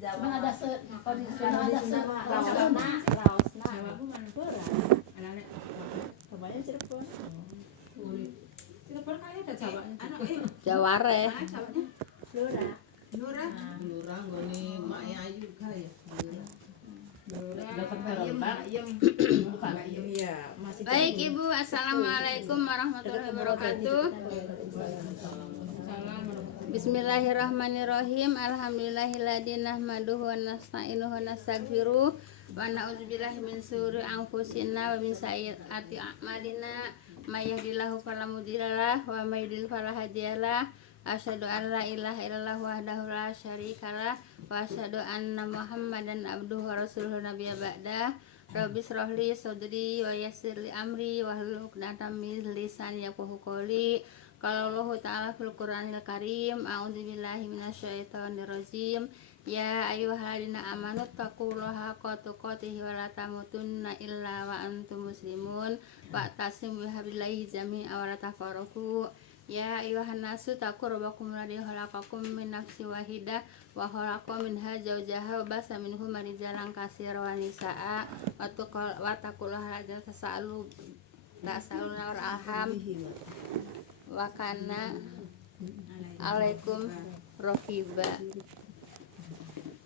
Jawa ada kalau di sana ada Laosna Jawa ku mana pura anak-anak namanya Cirebon. Cirebon kayaknya ada Jawanya Jaware. mana Jawanya Lura Lura Lurah gini maknya Ayu kah ya. dapat ayam bukan ayam iya masih Baik Ibu, assalamualaikum warahmatullahi wabarakatuh. Bismillahirrahmanirrahim. Alhamdulillahilladzi nahmaduhu wa nasta'inuhu wa nastaghfiruh wa na'udzubillahi min syururi anfusina wa min sayyiati a'malina. May yahdihillahu fala mudhillalah wa may yudhlil fala hadiyalah. Asyhadu an la ilaha illallah wahdahu la syarikalah wa asyhadu anna Muhammadan abduhu wa rasuluhu nabiyya ba'da. Rabbi shrah li sadri wa yassir li amri wahlul 'uqdatam min lisani yafqahu qawli. Qala Allah Ta'ala fil Qur'anil Karim, a'udzubillahi minasyaitonir rajim. Ya ayyuhalladzina amanu taqullaha haqqa tuqatih wa la tamutunna illa wa antum muslimun. Wa'tasimu bihablillahi jami'an wa la tafarraqu. Ya ayyuhan nasu taqu rabbakum alladzi khalaqakum min nafsin wahidah wa khalaqa minha zawjaha wa basa minhum rijalan katsiran wa nisaa wa taqullaha alladzi tasaaluna wal arham wa kana alaikum raqiba.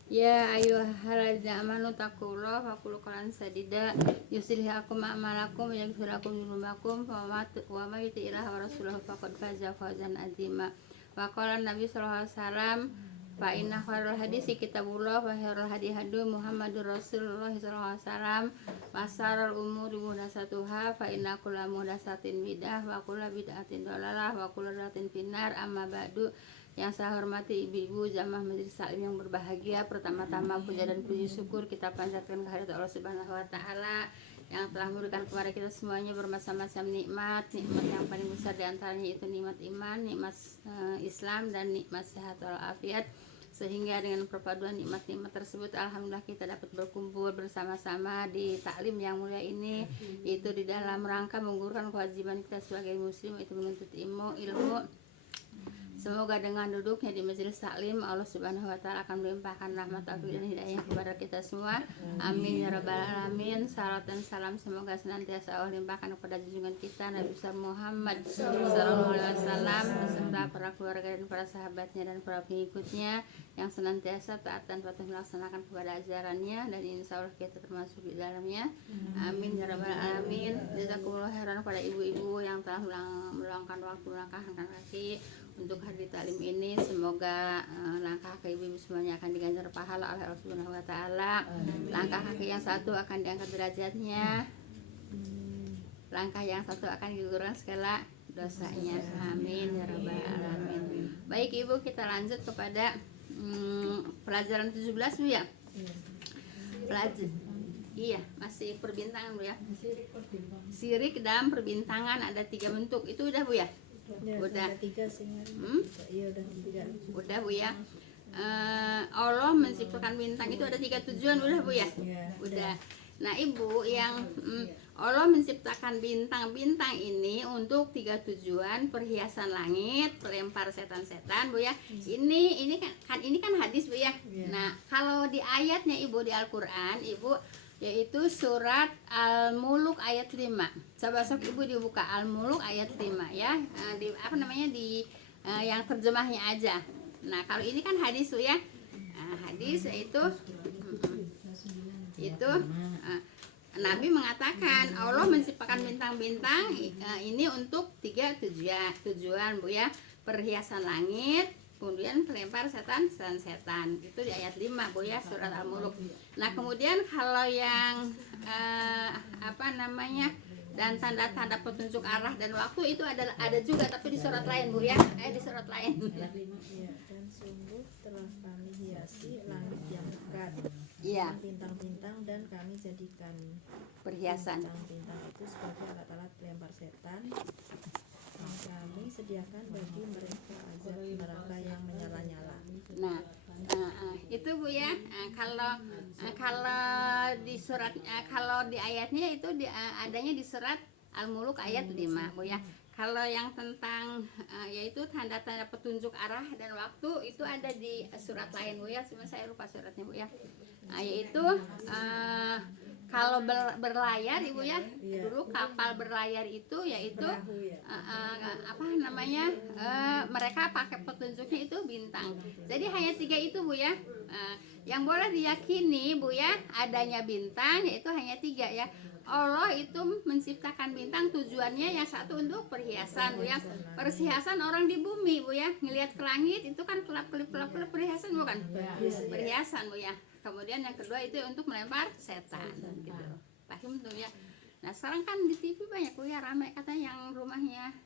Ya ayyuhalladzina amanu taqullaha wa qulu qawlan sadida yuslih lakum a'malakum wa yaghfir lakum dzunubakum wa may yuti'illah wa rasulahu faqad faza fawzan 'azima. Wa qala Nabi sallallahu alaihi wasallam fa inna khairal hadisi kitabullah wa khairul hadi hadi Muhammadur Rasulullah sallallahu alaihi wasallam wa syarrul umuri muhdatsatuha fa inna kulla muhdatsatin bid'ah wa kulla bid'atin dhalalah wa kulla dhalatin finnar. Amma ba'du. Yang saya hormati ibu-ibu jamaah majelis taklim yang berbahagia, pertama-tama puja dan puji syukur kita panjatkan kehadirat Allah Subhanahu wa taala yang telah memberikan kepada kita semuanya bermacam-macam nikmat. Nikmat yang paling besar di antaranya itu nikmat iman, nikmat Islam dan nikmat sehat walafiat. Sehingga dengan perpaduan nikmat-nikmat tersebut alhamdulillah kita dapat berkumpul bersama-sama di taklim yang mulia ini, yaitu di dalam rangka menggugurkan kewajiban kita sebagai muslim, itu menuntut ilmu. Semoga dengan duduknya di majelis taklim Allah Subhanahu wa taala akan melimpahkan rahmat taufik dan hidayah kepada kita semua. Amin ya rabbal alamin. Salam dan salam semoga senantiasa Allah limpahkan kepada junjungan kita Nabi besar Muhammad sallallahu alaihi wasallam beserta para keluarga dan para sahabatnya dan para pengikutnya yang senantiasa taat dan patuh melaksanakan kepada ajarannya, dan insya Allah kita termasuk di dalamnya. Amin ya rabbal alamin. Jazakumullah khairan pada ibu-ibu yang telah meluangkan waktu melangkahkan kaki untuk hadir taklim ini. Semoga langkah kaki ibu-ibu semuanya akan diganjar pahala oleh Allah Subhanahu wa taala. Langkah kaki yang satu akan diangkat derajatnya, langkah yang satu akan digugurkan segala dosanya. Amin ya rabbal alamin. Baik ibu, kita lanjut kepada pelajaran 17 Bu ya. Pelajaran iya, masih perbintangan Bu ya. Sirik dalam perbintangan ada 3 bentuk. Itu udah Bu ya? ya, Udah. ada 3 sih. Iya udah 3. Udah Bu ya. Allah menciptakan bintang itu ada 3 tujuan, udah Bu ya? Ya, Udah. Nah Ibu, yang Allah menciptakan bintang-bintang ini untuk 3 tujuan: perhiasan langit, pelempar setan-setan Bu ya. Ini kan hadis Bu ya. Nah kalau di ayatnya Ibu di Al-Quran Ibu, yaitu surat Al-Muluk ayat 5. Coba sok Ibu dibuka Al-Muluk ayat 5 ya. Di apa namanya, di yang terjemahnya aja. Nah, kalau ini kan hadis Bu ya. Hadis yaitu Nabi mengatakan Allah menciptakan bintang-bintang ini untuk 3 tujuan Bu ya. Perhiasan langit, kemudian pelempar setan. Itu di ayat 5 Bu ya, surat Al-Muluk. Nah kemudian kalau yang dan tanda-tanda petunjuk arah dan waktu itu ada juga, tapi di surat lain Bu ya. Di surat lain. ya, dan sungguh telah kami hiasi langit yang dekat Iya, bintang-bintang, dan kami jadikan perhiasan. bintang-bintang itu sebagai alat-alat pelempar setan. Dan kami sediakan bagi mereka azab neraka yang menyala-nyala. Nah, itu Bu ya. Kalau di surat kalau di ayatnya itu adanya di surat Al-Muluk ayat 5 Bu ya. Kalau yang tentang yaitu tanda-tanda petunjuk arah dan waktu itu ada di surat lain Bu ya, cuma saya lupa suratnya Bu ya. Yaitu kalau berlayar Ibu ya, dulu kapal berlayar itu yaitu apa namanya, mereka pakai petunjuknya itu bintang. Jadi hanya 3 itu Bu ya. Yang boleh diyakini Bu ya adanya bintang yaitu hanya 3 ya. Allah itu menciptakan bintang tujuannya yang satu untuk perhiasan Bu ya. Perhiasan orang di bumi Bu ya. Ngelihat ke langit itu kan kelap-kelip perhiasan bukan? Perhiasan Bu ya. Kemudian yang kedua itu untuk melempar setan gitu. Paham tuh ya. Nah, sekarang kan di TV banyak Bu ya ramai katanya yang rumahnya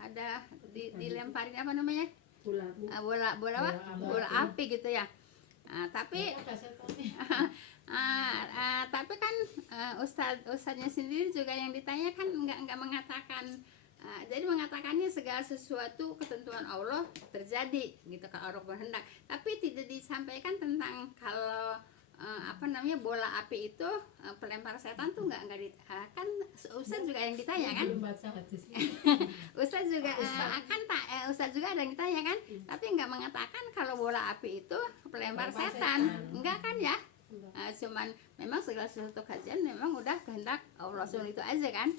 ada dilemparin apa namanya? Bola api gitu ya. Tapi tapi kan ustadznya sendiri juga yang ditanya kan nggak mengatakan, jadi mengatakannya segala sesuatu ketentuan Allah terjadi gitu kalau Allah berkehendak, tapi tidak disampaikan tentang kalau apa namanya bola api itu pelempar setan tuh nggak kan ustadz juga yang ditanya kan. Ustadz juga ustadz juga ada yang ditanya kan, tapi nggak mengatakan kalau bola api itu pelempar setan, enggak kan ya. Cuman memang segala sesuatu kajian memang udah kehendak Allah Subhanahu itu aja kan,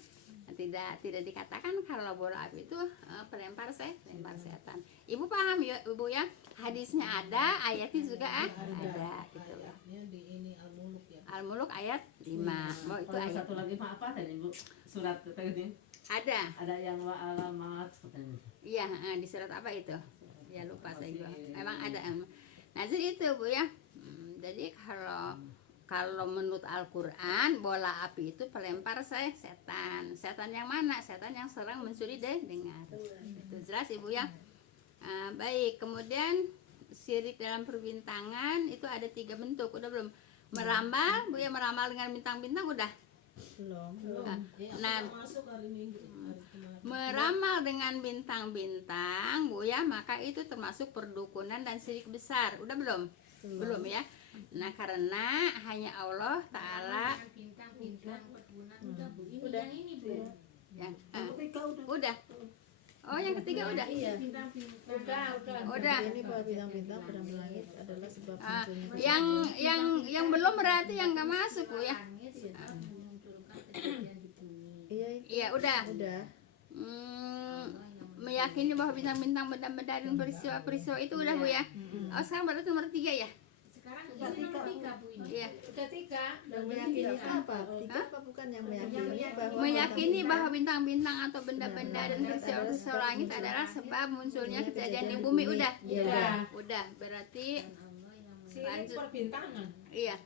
tidak dikatakan kalau bola api itu pelempar setan. Ibu paham ya Ibu ya, hadisnya ada, ayatnya juga ada gitu loh. Di ini Al-Muluk ya. Al-Muluk ayat 5. Mau itu Kalau ayat satu lagi apa tadi Bu? Surat tadi ada yang wa alamat katanya. iya, di surat apa itu ya, lupa saya juga, memang ada. Nah jadi itu Bu ya. Jadi kalau menurut Al-Quran bola api itu pelempar setan. Setan yang mana? Setan yang sering mencuri dengar. Itu jelas Ibu ya. Baik, kemudian syirik dalam perbintangan itu ada 3 bentuk. Udah belum? Meramal Bu ya, meramal dengan bintang-bintang udah? Belum. Nah, Masuk hari Minggu. Hari kemarin. meramal dengan bintang-bintang Bu ya, maka itu termasuk perdukunan dan syirik besar. Udah belum? Belum ya. Nah, karena hanya Allah Ta'ala Bintang-bintang perkebunan udah Bu. Ini Udah. yang ini Bu. yang udah. Oh, yang ketiga udah. Iya. Bintang-bintang. Udah. Ini bahwa bintang-bintang pada langit adalah sebab Ah, munculnya yang belum berarti yang nggak masuk Bu ya. Langit sedang memunculkan kejadian di bumi. Iya, Iya, udah. udah. Meyakini bahwa bintang-bintang benda-benda dan peristiwa-peristiwa itu udah Bu ya. Oh, sekarang berarti nomor 3 ya? Sekarang ini nomor 3 Bu ini. Iya. Yang meyakini apa? Tiga apa bukan yang meyakini bahwa Meyakini bahwa bintang-bintang atau benda-benda dan peristiwa-peristiwa langit adalah sebab munculnya kejadian di bumi. Udah. Iya. Udah. Berarti lanjut. Perbintangan. Iya.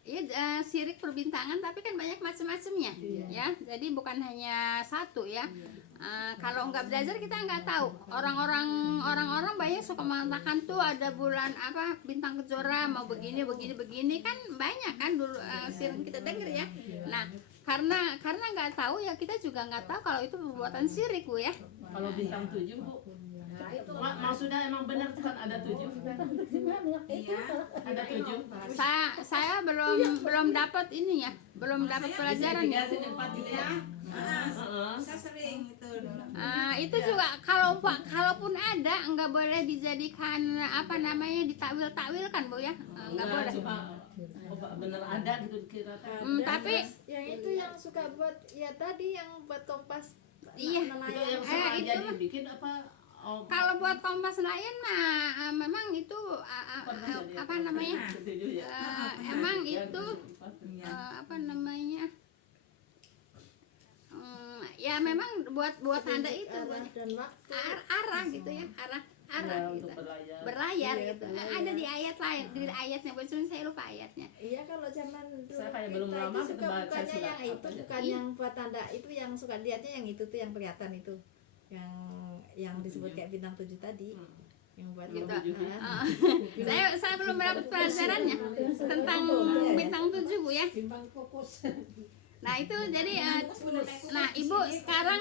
Iya, syirik perbintangan tapi kan banyak macam-macamnya ya. Jadi bukan hanya satu ya. Kalau nggak belajar kita nggak tahu. Orang-orang banyak suka mengatakan tuh ada bulan apa bintang kejora mau begini kan banyak kan dulu sering kita dengar ya. Nah, karena nggak tahu ya kita juga nggak tahu kalau itu perbuatan syirik Bu ya. Kalau bintang 7 Bu. Maksudnya emang benar kan ada 7? Ada 7. Saya belum dapat ini ya, belum dapat pelajaran ya. Saya sering itu. Itu juga kalaupun ada nggak boleh dijadikan apa namanya ditakwil-takwilkan Bu ya, nggak boleh. Cuma bener ada gitu kira. Tapi yang itu yang suka buat ya tadi yang buat kompas. iya, Itu yang itu sengaja mah. dibikin apa? Kalau buat kompas nelayan mah memang itu apa namanya? Emang itu apa namanya? Ya memang buat tanda itu Arah dan waktu. arah gitu ya, arah gitu. Berlayar gitu. Ada di ayat lain, di ayatnya bocor saya lupa ayatnya. Iya, kalau zaman dulu Saya kayak kita belum itu lama suka kita baca bukannya surat yang itu apa bukan aja. yang buat tanda itu yang suka lihatnya yang itu tuh yang kelihatan itu yang disebut kayak bintang 7 tadi yang buat Gitu. Ah. Saya belum dapat pelajarannya tentang bintang 7 Bu ya. Nah itu jadi nah Ibu sekarang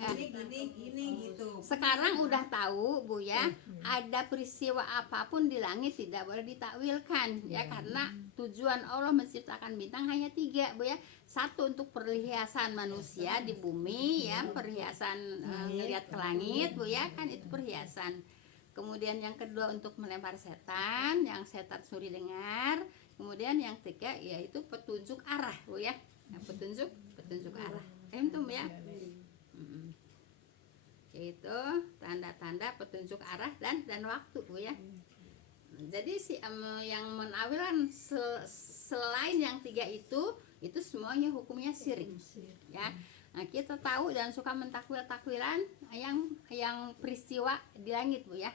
gini gitu. Sekarang udah tahu Bu ya, ada peristiwa apapun di langit tidak boleh ditakwilkan ya, karena tujuan Allah menciptakan bintang hanya 3 Bu ya. Satu untuk perhiasan manusia di bumi ya, perhiasan ngelihat ke langit Bu ya, kan itu perhiasan. Kemudian yang kedua untuk melempar setan, yang setan suri dengar. Kemudian yang ketiga yaitu petunjuk arah Bu ya. Nah, petunjuk arah. Itu Bu ya. Itu tanda-tanda petunjuk arah dan waktu Bu ya. Jadi yang menawilan selain yang 3 itu semuanya hukumnya syirik ya. Nah, kita tahu dan suka mentakwil-takwilan yang peristiwa di langit Bu ya.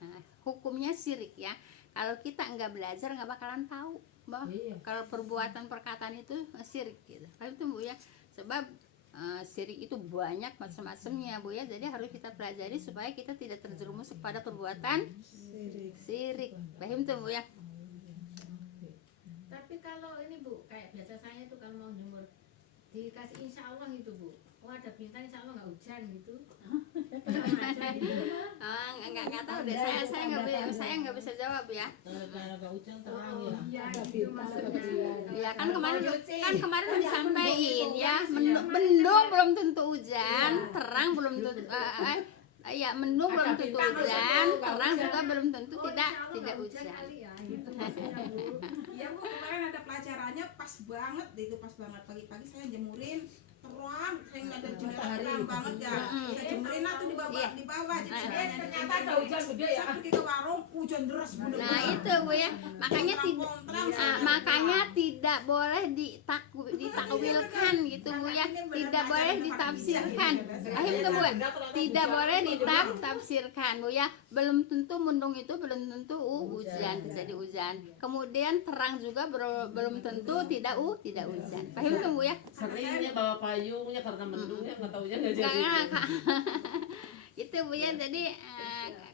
Nah, hukumnya syirik ya. Kalau kita nggak belajar nggak bakalan tahu bahwa kalau perbuatan perkataan itu syirik gitu. Itu Bu ya. Sebab syirik itu banyak macam-macamnya Bu ya. Jadi harus kita pelajari supaya kita tidak terjerumus kepada perbuatan syirik. Paham tuh Bu ya? Tapi kalau ini Bu, kayak biasa saya tuh kalau mau jemur dikasih insya Allah itu Bu. Oh ada bintang insya Allah nggak hujan gitu. Nggak tahu deh. Saya nggak bisa jawab ya. Karena gak hujan terang ya. Iya gitu maksudnya. Ya kan kemarin disampaikan ya, mendung belum tentu hujan, terang belum tentu ya mendung belum tentu hujan, terang juga belum tentu tidak hujan. Iya Bu, kemarin ada pelajarannya pas banget deh, itu pas banget pagi-pagi saya jemurin terang, saya ngeliat dari jendela terang banget ya. Saya jemurin lah tuh di bawah jadi ternyata ada hujan gede ya. Saya pergi ke warung, hujan deras bener. Nah itu Bu ya, makanya tidak boleh ditakwilkan gitu Bu ya, tidak boleh ditafsirkan. Itu Bu, tidak boleh ditafsirkan Bu ya. Belum tentu mendung itu belum tentu hujan, terjadi hujan. Kemudian terang juga belum tentu tidak hujan. Paham tuh Bu ya? Seringnya bawa payungnya karena mendungnya nggak tahunya nggak jadi. Itu Bu ya. Jadi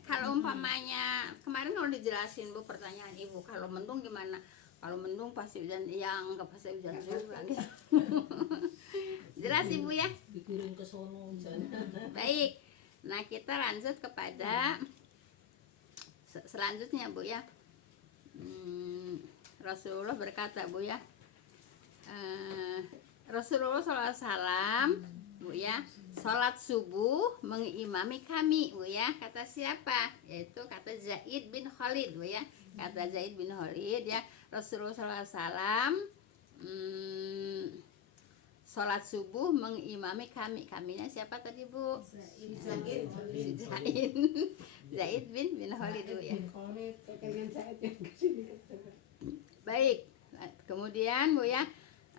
kalau umpamanya kemarin kalau dijelasin Bu pertanyaan Ibu, kalau mendung gimana? Kalau mendung pasti hujan, yang nggak pasti hujan juga gitu. Jelas Ibu ya? Dikirim ke sono misalnya. Baik. Nah, kita lanjut kepada selanjutnya Bu ya. Rasulullah berkata Bu ya, Rasulullah SAW Bu ya, sholat subuh mengimami kami Bu ya. Kata siapa? Yaitu kata Zaid bin Khalid Bu ya. Kata Zaid bin Khalid ya, Rasulullah SAW sholat subuh mengimami kami. Kaminya siapa tadi Bu? Zaid bin Khalid Bu ya. Baik, kemudian Bu ya,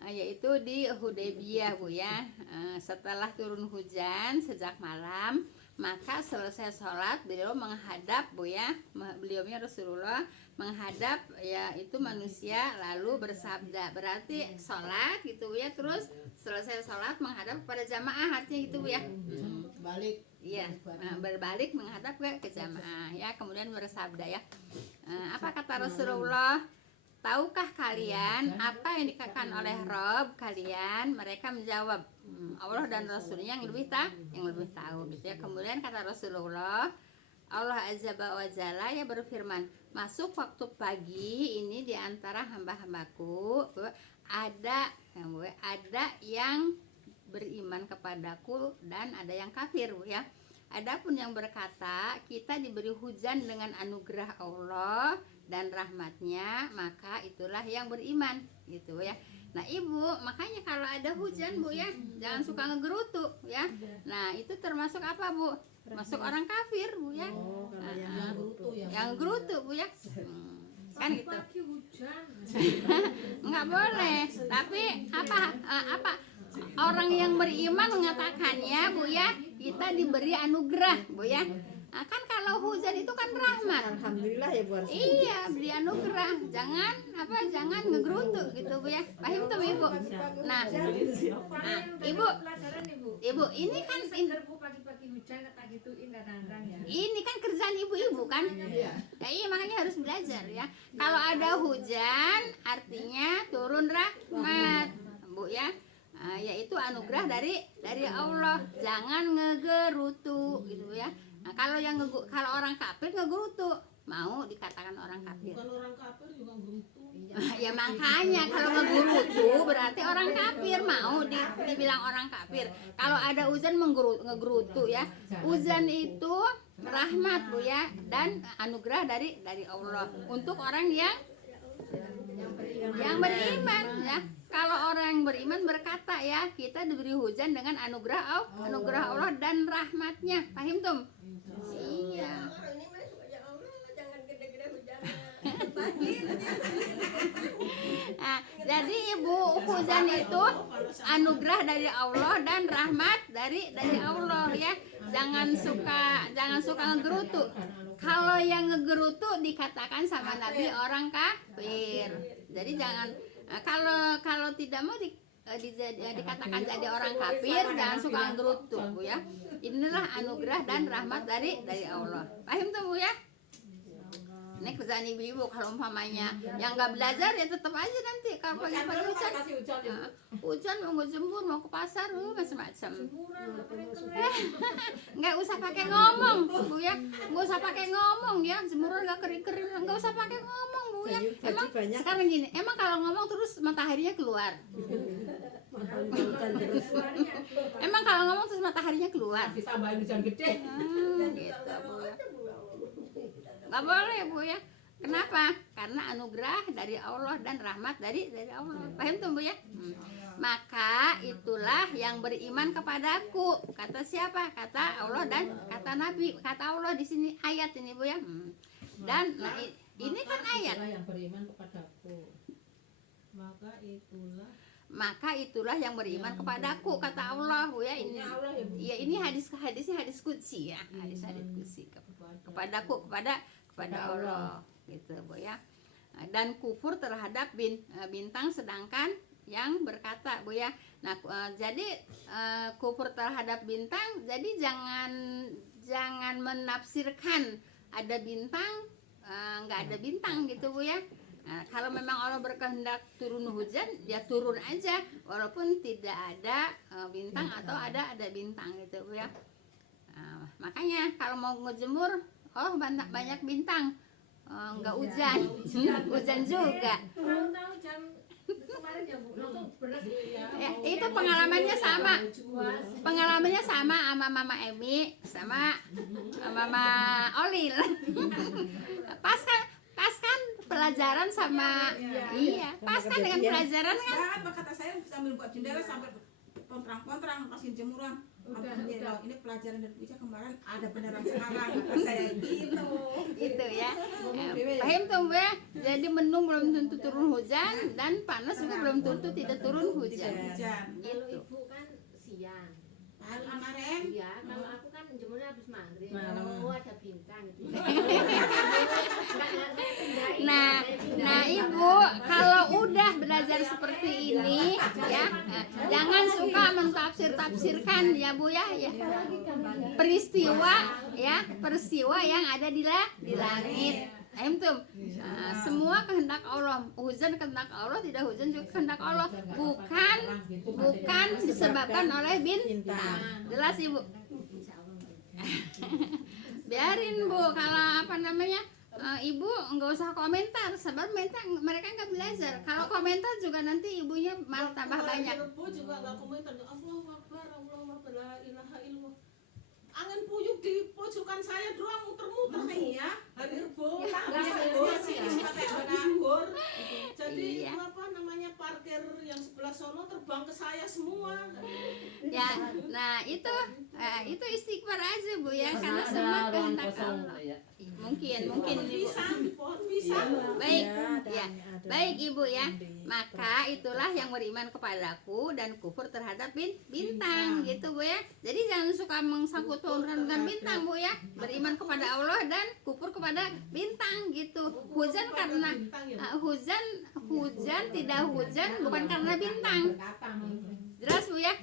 yaitu di Hudaybiyah Bu ya. Setelah turun hujan sejak malam, maka selesai sholat beliau menghadap Bu ya, beliaunya Rasulullah menghadap ya itu manusia lalu bersabda. Berarti sholat gitu Bu ya, terus selesai sholat menghadap kepada jamaah, artinya gitu Bu ya. Balik. Iya, berbalik menghadap ke jamaah ya, kemudian bersabda ya. Apa kata Rasulullah? Tahukah kalian apa yang dikatakan oleh Rob kalian? Mereka menjawab, Allah dan Rasulnya yang lebih tahu gitu ya. Kemudian kata Rasulullah, Allah Azza wa Jalla ya berfirman, masuk waktu pagi ini di antara hamba-hambaku ada yang beriman kepadaku dan ada yang kafir Bu ya. Adapun yang berkata kita diberi hujan dengan anugerah Allah dan rahmatnya, maka itulah yang beriman gitu ya. Nah Ibu, makanya kalau ada hujan Bu ya, jangan suka ngegerutu ya. Nah itu termasuk apa Bu? Masuk orang kafir Bu ya. Yang gerutu Bu ya. Kan gitu. Pagi hujan. Nggak boleh. Tapi apa orang yang beriman mengatakannya Bu ya, kita diberi anugerah Bu ya. Nah, kan kalau hujan itu kan rahmat. Alhamdulillah ya Bu. Iya, beli anugerah. Jangan ngegerutu gitu Bu ya. Paham tuh Ibu? Nah, Ibu, ini kan pagi-pagi hujan tak gituin kadang-kadang ya. ini kan kerjaan ibu-ibu kan? Iya. Iya, makanya harus belajar ya. Kalau ada hujan artinya turun rahmat Bu ya. yaitu anugerah dari Allah. Jangan ngegerutu gitu ya. Nah, kalau orang kafir ngegerutu, mau dikatakan orang kafir. Bukan orang kafir juga gerutu. Ya makanya kalau ngegerutu berarti orang kafir, mau dibilang orang kafir. Kalau ada uzan ngegerutu ya. Uzan itu rahmat Bu ya, dan anugerah dari Allah untuk orang yang beriman ya. Kalau orang yang beriman berkata ya, kita diberi hujan dengan anugerah Allah dan rahmatnya. Paham tum? Iya. Nah, jadi Ibu, hujan itu anugerah dari Allah dan rahmat dari Allah ya. Jangan suka ngegerutu. Kalau yang ngegerutu dikatakan sama Nabi orang kafir. Jadi jangan kalau tidak mau dikatakan jadi orang kafir, jangan suka ngegerutu Bu ya. Inilah anugerah dan rahmat dari Allah. Paham tuh Bu ya? Ini kerjaan ibu-ibu. Kalau umpamanya yang nggak belajar ya tetap aja nanti kalau pagi-pagi hujan mau jemur, mau ke pasar, macam-macam. Nggak usah pakai ngomong Bu ya, nggak usah pakai ngomong ya. Jemuran nggak kering-kering, nggak usah pakai ngomong Bu ya. Emang sekarang gini, emang kalau ngomong terus mataharinya keluar. Emang kalau ngomong terus mataharinya keluar. Ditambahin hujan gede. Gitu Bu ya. Nggak boleh Bu ya. Kenapa? Karena anugerah dari Allah dan rahmat dari Allah. Paham tuh Bu ya? Maka itulah yang beriman kepadaku. Kata siapa? Kata Allah dan kata Nabi. Kata Allah di sini ayat ini Bu ya. Dan ini kan ayat. Yang beriman kepadaku. Maka itulah yang beriman kepadaku, kata Allah Bu ya. Ini hadisnya hadis qudsi ya. Hadis qudsi kepadaku kepada Allah gitu Bu ya. Dan kufur terhadap bintang sedangkan yang berkata Bu ya. Nah, jadi kufur terhadap bintang, jadi jangan menafsirkan ada bintang nggak ada bintang gitu Bu ya. Nah, kalau memang Allah berkehendak turun hujan, ya turun aja walaupun tidak ada bintang atau ada bintang gitu Bu ya. Nah, makanya kalau mau ngejemur, banyak bintang, nggak hujan, hujan juga. Tahu jam kemarin ya Bu, langsung beras Ya, itu pengalamannya sama sama Mama Emi sama Mama Olil. Pas kan pelajaran sama pas kan dengan pelajaran kan. Kata saya sambil buat jendela sampai kontrang masukin jemuran. Alhamdulillah, ini pelajaran dari Ica kemarin ada beneran sekarang. Kata saya gitu ya. Paham tuh Bu ya. Jadi mendung belum tentu turun hujan dan panas juga belum tentu tidak turun hujan. Kalau Ibu kan siang. Kemarin Iya, kalau aku kan jemurnya habis maghrib. Ada bintang gitu. Nah Ibu, kalau udah belajar seperti ini ya, jangan suka mentafsir-tafsirkan ya Bu ya. Peristiwa yang ada di langit. Semua kehendak Allah. Hujan kehendak Allah, tidak hujan juga kehendak Allah. Bukan disebabkan oleh bintang. Jelas Ibu? Biarin Bu, kalau Ibu nggak usah komentar, sebab mereka nggak belajar. Kalau komentar juga nanti ibunya malah tambah banyak. Ibu juga nggak komentar. Allahu Akbar, la ilaha illallah. Angin puyuh di pojokan saya doang muter-muter ya. Hari Rebo, jadi parkir yang sebelah sono terbang ke saya semua. Ya, nah itu istighfar aja Bu ya, karena semua kehendak Allah. Mungkin baik Ibu ya. Maka itulah yang beriman kepadaku dan kufur terhadap bintang gitu Bu ya. Jadi jangan suka mengsangkut pautkan dengan bintang Bu ya. Beriman kepada Allah dan kufur kepada bintang gitu. Hujan karena hujan tidak hujan bukan karena bintang. Jelas Bu ya.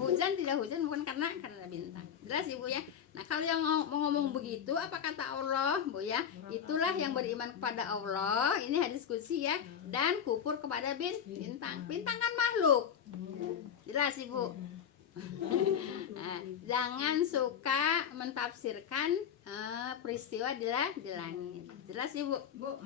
Hujan tidak hujan bukan karena bintang. Jelas Ibu ya. Nah, kalau yang mau ngomong begitu, apa kata Allah, Bu ya? Itulah yang beriman kepada Allah. Ini hadis qudsi ya. Dan kufur kepada bintang. Bintang kan makhluk. Jelas, Ibu. Nah, jangan suka mentafsirkan peristiwa di langit. Jelas, Ibu? Bu,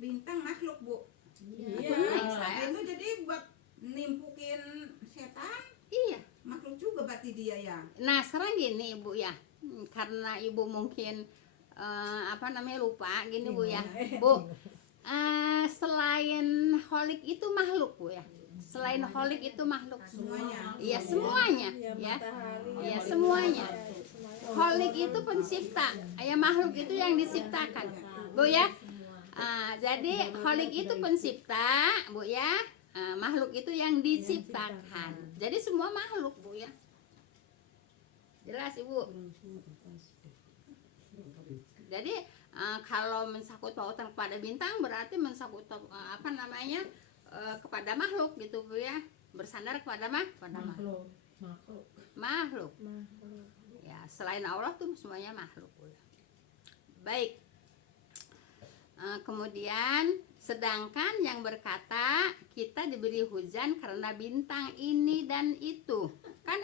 bintang makhluk, Bu. Iya. Nah, itu jadi buat nimpukin setan, Iya. makhluk juga berarti dia ya. Nah, sekarang gini, Ibu ya. Karena Ibu mungkin lupa gini, Bu ya. Bu, selain holik itu makhluk, Bu ya. Selain holik itu makhluk Semuanya. Iya, semuanya ya. Iya, semuanya. Holik itu pencipta, ya makhluk itu yang diciptakan, Bu ya. Jadi holik itu pencipta, Bu ya. Makhluk itu yang diciptakan. Jadi semua makhluk, Bu ya. Jelas, Ibu. Jadi kalau mensangkut pautan kepada bintang berarti mensangkut kepada makhluk gitu, Bu ya. Bersandar kepada makhluk. Makhluk. Ya, selain Allah tuh semuanya makhluk, Bu ya. Baik. Kemudian sedangkan yang berkata kita diberi hujan karena bintang ini dan itu, kan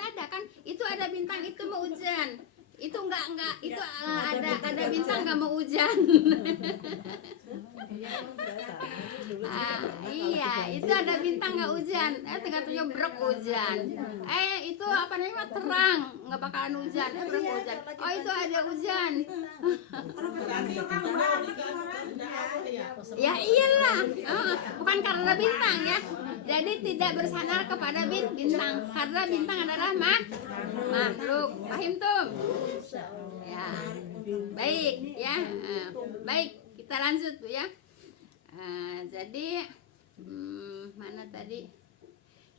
itu ada bintang itu mau hujan, itu enggak itu ada bintang nggak mau hujan. Iya, itu ada bintang nggak hujan, tinggal nyebrek hujan. Itu apa namanya terang, nggak bakalan hujan, brek hujan. Oh, itu ada hujan. Berarti orang balik orang Ya iyalah, bukan karena bintang ya. Jadi tidak bersandar kepada bintang, karena bintang adalah makhluk. Paham tuh? Ya, baik ya. Baik, kita lanjut, Bu ya. Jadi mana tadi?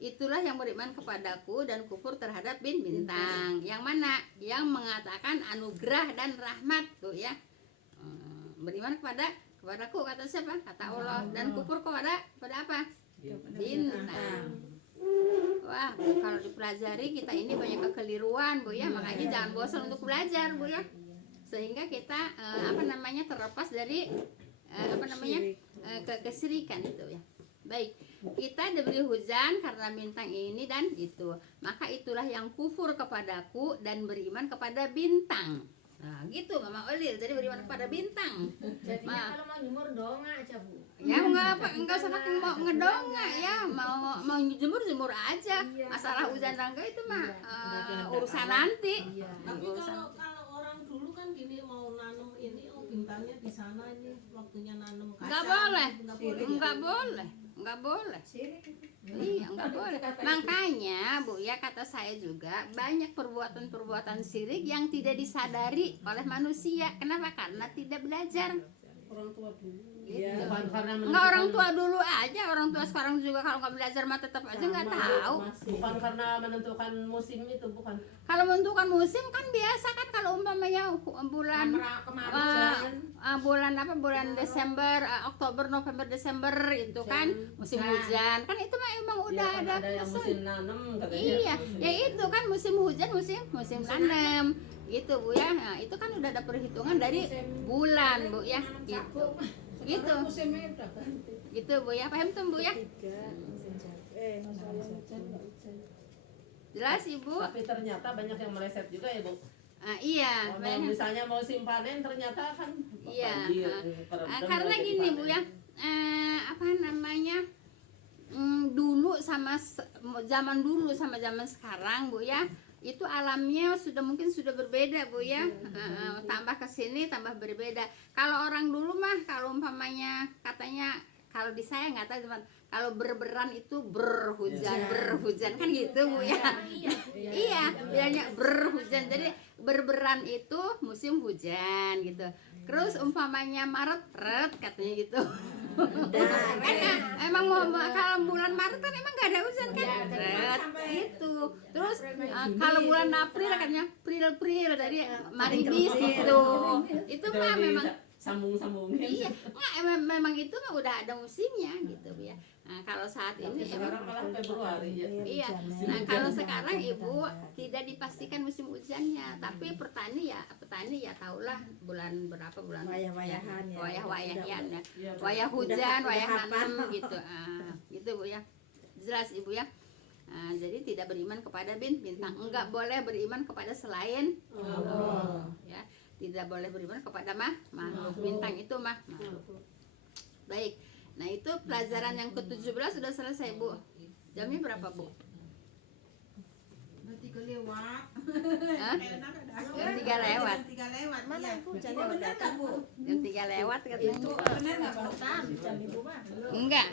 Itulah yang beriman kepadaku dan kufur terhadap bintang. Yang mana? Yang mengatakan anugerah dan rahmat, Bu ya. Beriman kepadaku kata siapa? Kata Allah. Dan kufur kepada apa? Bintang. Wah, kalau dipelajari kita ini banyak kekeliruan, Bu ya. Makanya jangan bosan untuk belajar, Bu ya. Sehingga kita terlepas dari kesirikan itu ya. Baik, kita diberi hujan karena bintang ini dan itu. Maka itulah yang kufur kepadaku dan beriman kepada bintang. Nah, gitu Mama Olil. Jadi beriman kepada bintang. Jadinya kalau mau jemur donga aja, Bu. Ya enggak usah pakai mau ngedonga ya. Mau jemur aja. Masalah hujan dan enggak itu mah urusan nanti. Tapi kalau orang dulu kan gini mau nanam ini, bintangnya di sana, ini waktunya nanam kacang. Enggak boleh. Iya, enggak boleh. Makanya, Bu ya, kata saya juga banyak perbuatan sirik yang tidak disadari oleh manusia. Kenapa? Karena tidak belajar. Orang tua dulu. Gitu. Karena Enggak orang tua dulu aja, orang tua sekarang juga kalau nggak belajar mah tetap aja nggak tahu. bukan karena menentukan musim itu, bukan. Kalau menentukan musim kan biasa kan, kalau umpamanya bulan bulan Desember, Oktober, November, Desember itu kan musim hujan. Kan itu mah emang udah ada yang musim nanam katanya. Iya, ya itu kan musim hujan, musim tanam. Gitu, Bu ya. Nah, itu kan udah ada perhitungan dari bulan, Bu ya. Gitu. Gitu, Bu ya. Paham tuh, Bu ya? Jelas, Ibu? Tapi ternyata banyak yang meleset juga ya, Bu. Iya, Misalnya musim panen ternyata kan iya. banjir, Karena gini, Bu ya. Dulu sama zaman dulu sama zaman sekarang, Bu ya. Itu alamnya mungkin sudah berbeda, Bu ya. Tambah kesini tambah berbeda. Kalau orang dulu mah kalau umpamanya katanya, kalau di saya nggak tahu teman, kalau berberan itu berhujan kan gitu, Bu ya. Iya, bilangnya berhujan. Jadi berberan itu musim hujan gitu. Terus umpamanya Maret katanya gitu. Kan emang kalau bulan Maret kan emang gak ada hujan kan? Gitu. Terus kalau bulan April katanya April dari Maribis itu. Itu mah memang sambung-sambungin. Iya, nggak, memang itu mah udah ada musimnya gitu Bu ya. Nah, kalau saat ini Sekarang malah Februari ya. iya. Nah, kalau sekarang Ibu tidak dipastikan musim hujannya, tapi petani ya tahulah bulan berapa bulan Wayah-wayahan ya. wayah-wayahan ya. Iya, Wayah hujan, udah wayah hafal. nanam gitu. Gitu Bu ya. Jelas Ibu ya. Jadi tidak beriman kepada bintang, enggak boleh beriman kepada selain Allah ya. Tidak boleh beriman kepada makhluk. Bintang itu makhluk. Baik. Nah, itu pelajaran yang ke-17 sudah selesai Bu. Jamnya berapa Bu? Udah 3 lewat. Hah? Enak ada. Jam 3 lewat. Jam 3 lewat. Mana iya. Ibu Ibu jangan benar nggak Bu? Jam 3 lewat katanya. Benar nggak Bu? jam Ibu mah. Enggak.